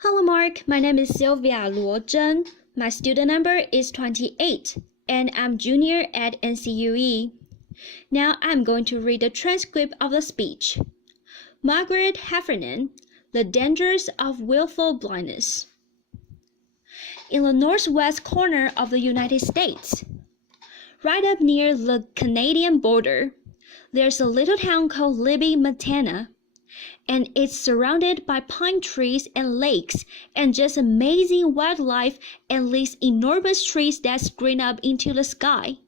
Hello, Mark. My name is Sylvia Luo Zhen. My student number is 28, and I'm junior at NCUE. Now I'm going to read the transcript of the speech. Margaret Heffernan, The Dangers of Willful Blindness. In the northwest corner of the United States, right up near the Canadian border, there's a little town called Libby, Montana, and it's surrounded by pine trees and lakes and just amazing wildlife and these enormous trees that screen up into the sky.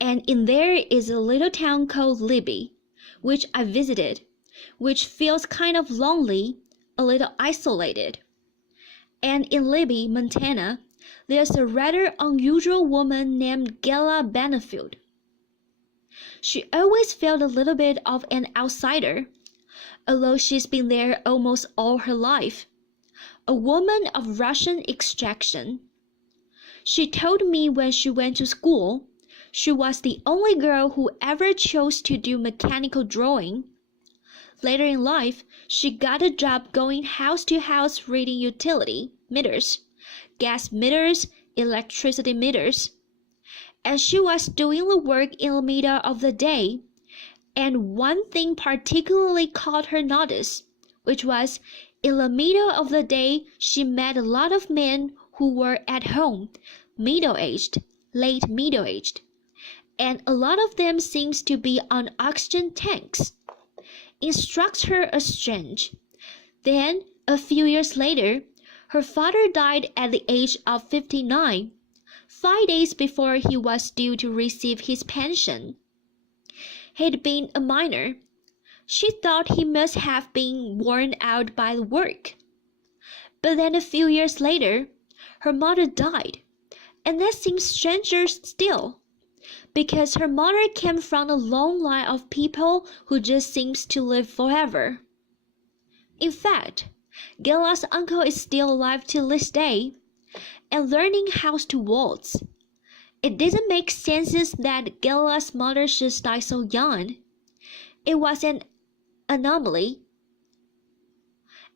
And in there is a little town called Libby, which I visited, which feels kind of lonely, a little isolated. And in Libby, Montana, there's a rather unusual woman named Gala Benefield. She always felt a little bit of an outsider, although she's been there almost all her life. A woman of Russian extraction. She told me when she went to school, she was the only girl who ever chose to do mechanical drawing. Later in life, she got a job going house to house reading utility meters, gas meters, electricity meters. And she was doing the work in the middle of the day. And one thing particularly caught her notice, which was in the middle of the day she met a lot of men who were at home, middle-aged, late middle-aged, and a lot of them seems to be on oxygen tanks. It struck her as strange. Then, a few years later, her father died at the age of 59, 5 days before he was due to receive his pension. He'd been a miner. She thought he must have been worn out by the work. But then a few years later, her mother died, and that seems stranger still, because her mother came from a long line of people who just seems to live forever. In fact, Gala's uncle is still alive till this day, and learning how to waltz. It didn't make sense that Gala's mother should die so young. It was an anomaly,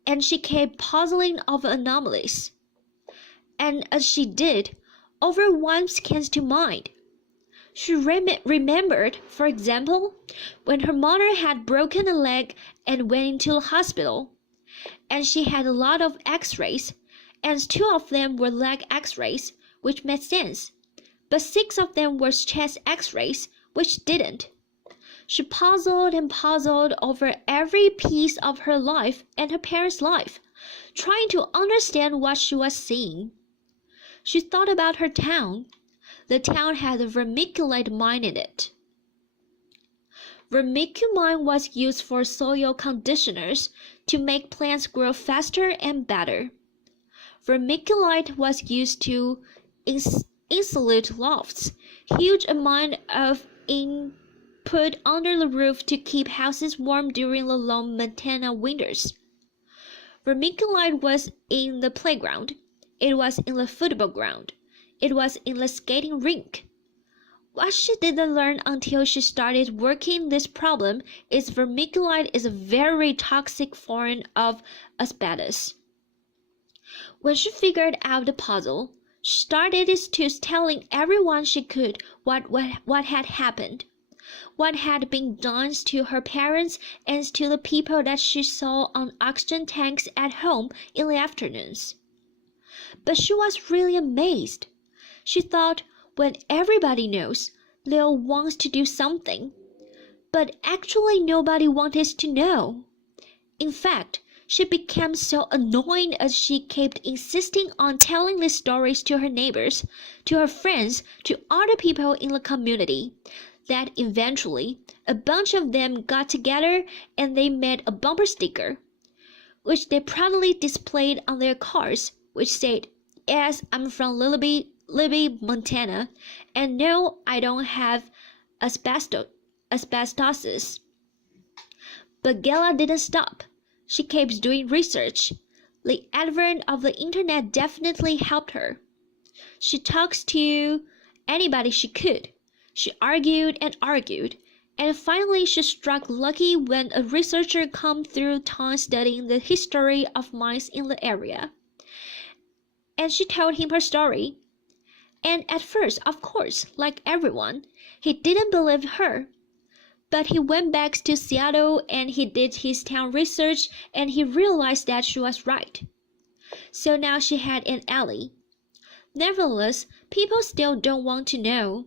and she kept puzzling over anomalies. And as she did, over one came to mind. She remembered, for example, when her mother had broken a leg and went into the hospital, and she had a lot of x-rays, and 2 of them were leg x-rays, which made sense. But 6 of them were chest x-rays, which didn't. She puzzled and puzzled over every piece of her life and her parents' life, trying to understand what she was seeing. She thought about her town. The town had a vermiculite mine in it. Vermiculite was used for soil conditioners to make plants grow faster and better. Vermiculite was used to insulate lofts, huge amount of put under the roof to keep houses warm during the long Montana winters. Vermiculite was in the playground. It was in the football ground. It was in the skating rink. What she didn't learn until she started working this problem is vermiculite is a very toxic form of asbestos. When she figured out the puzzle, she started to telling everyone she could what had happened, what had been done to her parents and to the people that she saw on oxygen tanks at home in the afternoons. But she was really amazed. She thought, when everybody knows, they'll want to do something. But actually nobody wanted to know. In fact, she became so annoying as she kept insisting on telling these stories to her neighbors, to her friends, to other people in the community, that eventually a bunch of them got together and they made a bumper sticker, which they proudly displayed on their cars, which said, "Yes, I'm from Libby, Montana, and no, I don't have asbestosis." But Gala didn't stop. She kept doing research. The advent of the internet definitely helped her. She talked to anybody she could. She argued and argued, And finally, she struck lucky when a researcher came through town studying the history of mines in the area. And she told him her story. And at first, of course, like everyone, he didn't believe her. But he went back to Seattle and he did his town research and he realized that she was right. So now she had an ally. Nevertheless, people still don't want to know.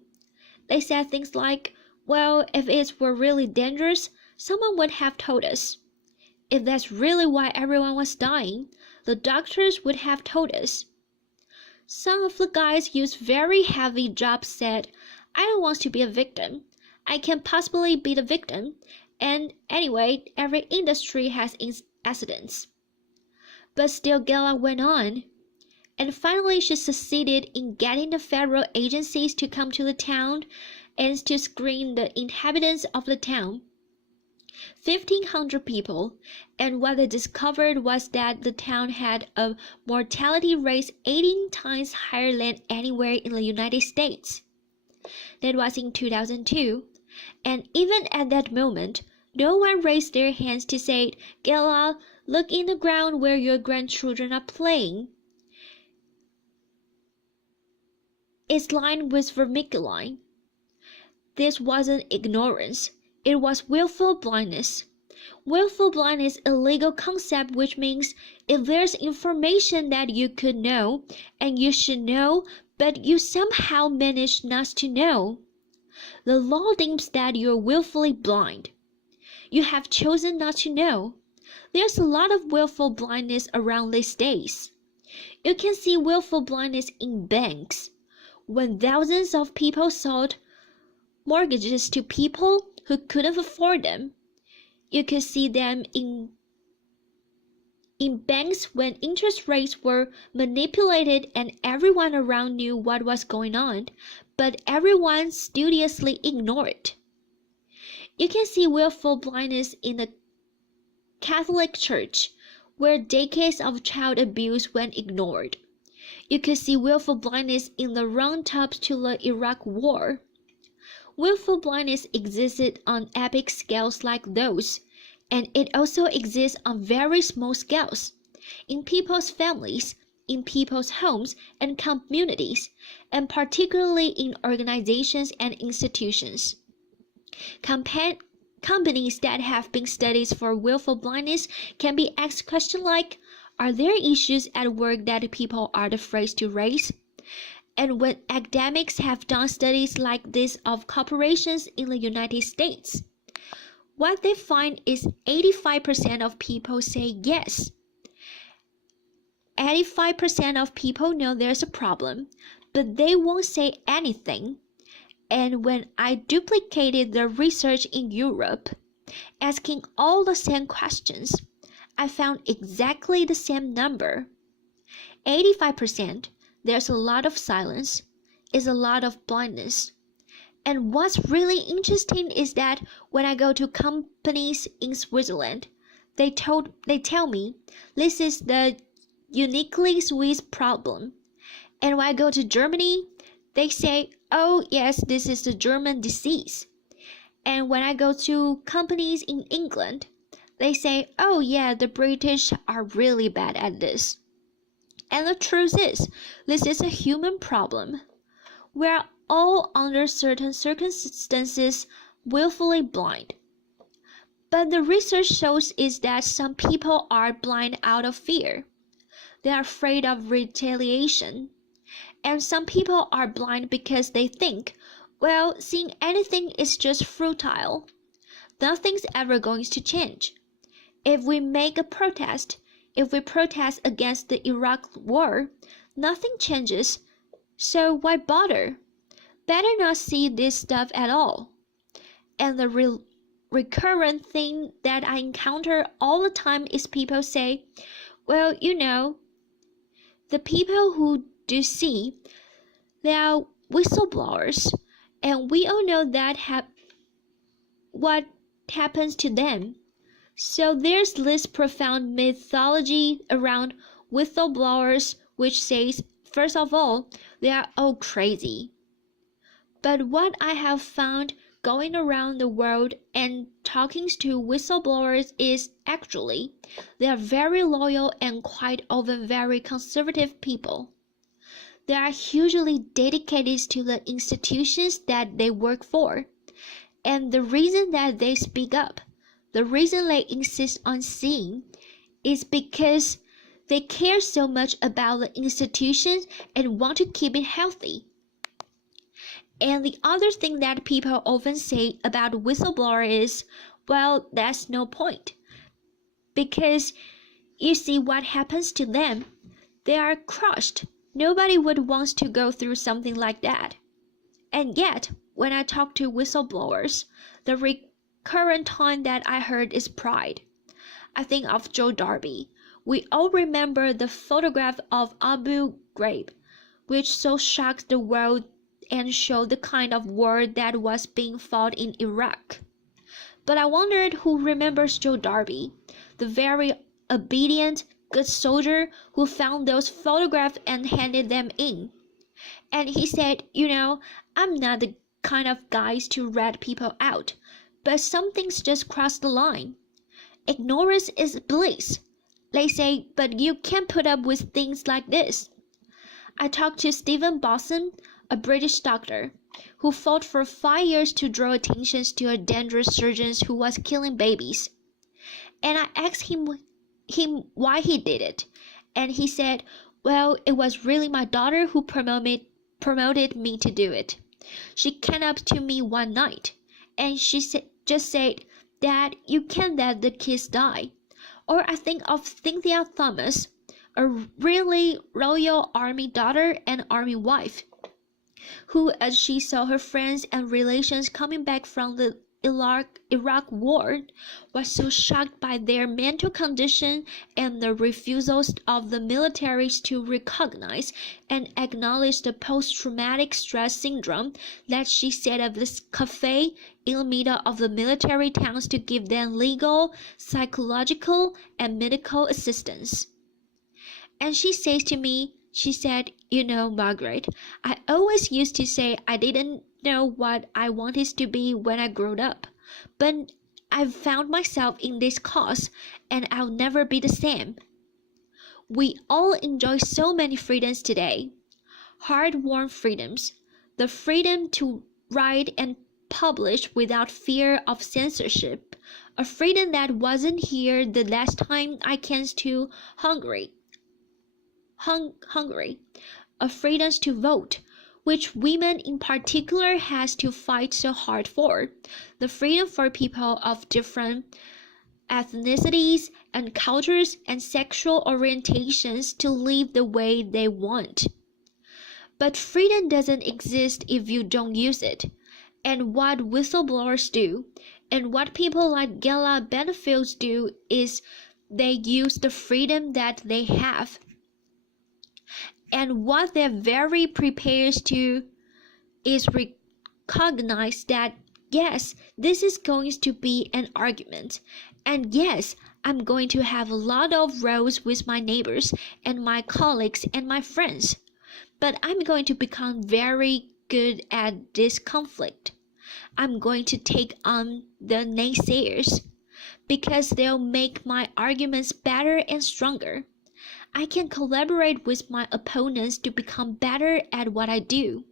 They said things like, well, if it were really dangerous, someone would have told us. If that's really why everyone was dying, the doctors would have told us. Some of the guys used very heavy jobs said, I don't want to be a victim. I can't possibly be the victim. And anyway, every industry has accidents. But still Gala went on. And finally she succeeded in getting the federal agencies to come to the town and to screen the inhabitants of the town. 1,500 people, and what they discovered was that the town had a mortality rate 18 times higher than anywhere in the United States. That was in 2002, and even at that moment, no one raised their hands to say, Gala, look in the ground where your grandchildren are playing. It's lined with vermiculite. This wasn't ignorance. It was willful blindness. Willful blindness is a legal concept which means if there's information that you could know and you should know, but you somehow manage not to know, the law deems that you're willfully blind. You have chosen not to know. There's a lot of willful blindness around these days. You can see willful blindness in banks, when thousands of people sold mortgages to people who couldn't afford them. You could see them in banks when interest rates were manipulated and everyone around knew what was going on, but everyone studiously ignored it. You can see willful blindness in the Catholic Church, where decades of child abuse went ignored. You could see willful blindness in the run-ups to the Iraq War. Willful blindness existed on epic scales like those, and it also exists on very small scales, in people's families, in people's homes and communities, and particularly in organizations and institutions. Companies that have been studied for willful blindness can be asked questions like, are there issues at work that people are afraid to raise? And when academics have done studies like this of corporations in the United States, what they find is 85% of people say yes. 85% of people know there's a problem, but they won't say anything. And when I duplicated the research in Europe, asking all the same questions, I found exactly the same number. 85%. There's a lot of silence, is a lot of blindness. And what's really interesting is that when I go to companies in Switzerland, they tell me this is the uniquely Swiss problem. And when I go to Germany, they say, oh yes, this is the German disease. And when I go to companies in England, they say, oh yeah, the British are really bad at this. And the truth is, this is a human problem. We are all under certain circumstances willfully blind. But the research shows is that some people are blind out of fear. They are afraid of retaliation. And some people are blind because they think, well, seeing anything is just futile. Nothing's ever going to change. If we make a protest, if we protest against the Iraq War, nothing changes, so why bother? Better not see this stuff at all. And the recurrent thing that I encounter all the time is people say, well, you know, the people who do see, they are whistleblowers, and we all know that what happens to them. So there's this profound mythology around whistleblowers which says, first of all, they are all crazy. But what I have found going around the world and talking to whistleblowers is actually they are very loyal and quite often very conservative people. They are hugely dedicated to the institutions that they work for. And the reason that they speak up, the reason they insist on seeing, is because they care so much about the institutions and want to keep it healthy. And the other thing that people often say about whistleblowers is, well, that's no point. Because you see what happens to them. They are crushed. Nobody would want to go through something like that. And yet, when I talk to whistleblowers, the recurrent tone that I heard is pride. I think of Joe Darby. We all remember the photograph of Abu Ghraib, which so shocked the world and showed the kind of war that was being fought in Iraq. But I wondered who remembers Joe Darby, the very obedient, good soldier who found those photographs and handed them in. And he said, I'm not the kind of guys to rat people out, but some things just cross the line. Ignorance is bliss. They say, but you can't put up with things like this. I talked to Stephen Bosson, a British doctor, who fought for 5 years to draw attention to a dangerous surgeon who was killing babies. And I asked him why he did it. And he said, well, it was really my daughter who promoted me to do it. She came up to me one night, and she just said, Dad, you can't let the kids die. Or I think of Cynthia Thomas, a really Royal Army daughter and Army wife, who, as she saw her friends and relations coming back from the Iraq War, was so shocked by their mental condition and the refusals of the militaries to recognize and acknowledge the post-traumatic stress syndrome that she set up this cafe in the middle of the military towns to give them legal, psychological, and medical assistance. And she says to me, she said, Margaret, I always used to say I didn't know what I wanted to be when I grew up, but I've found myself in this cause, and I'll never be the same. We all enjoy so many freedoms today. Hard-won freedoms, the freedom to write and publish without fear of censorship, a freedom that wasn't here the last time I came to Hungary, a freedom to vote, which women in particular has to fight so hard for, the freedom for people of different ethnicities and cultures and sexual orientations to live the way they want. But freedom doesn't exist if you don't use it. And what whistleblowers do, and what people like Gala Benefields do, is they use the freedom that they have. And what they're very prepared to is recognize that, yes, this is going to be an argument. And yes, I'm going to have a lot of rows with my neighbors and my colleagues and my friends. But I'm going to become very good at this conflict. I'm going to take on the naysayers because they'll make my arguments better and stronger. I can collaborate with my opponents to become better at what I do.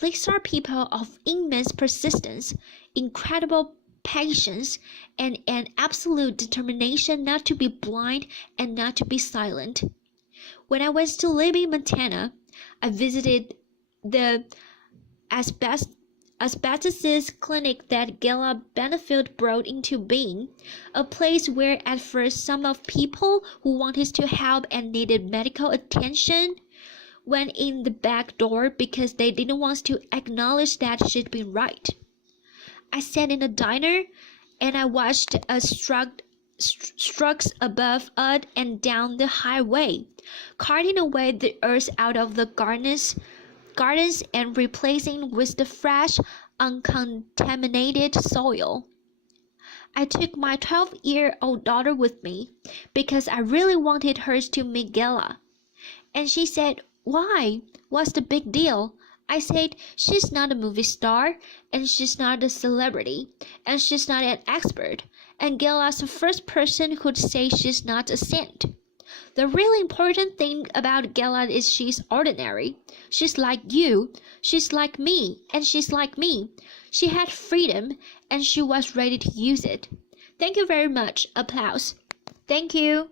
These are people of immense persistence, incredible patience, and an absolute determination not to be blind and not to be silent. When I was to live in Montana, I visited the asbestosis clinic that Gala Benefield brought into being, a place where at first some of people who wanted to help and needed medical attention went in the back door because they didn't want to acknowledge that she'd been right. I sat in a diner and I watched trucks above up and down the highway, carting away the earth out of the gardens and replacing with the fresh, uncontaminated soil. I took my 12-year-old daughter with me because I really wanted her to meet Gala. And she said, "Why? What's the big deal? I said she's not a movie star, and she's not a celebrity, and she's not an expert, and Gala's the first person who'd say she's not a saint. The really important thing about Gala is she's ordinary. She's like you, she's like me, and she's like me. She had freedom, and she was ready to use it. Thank you very much. Applause. Thank you.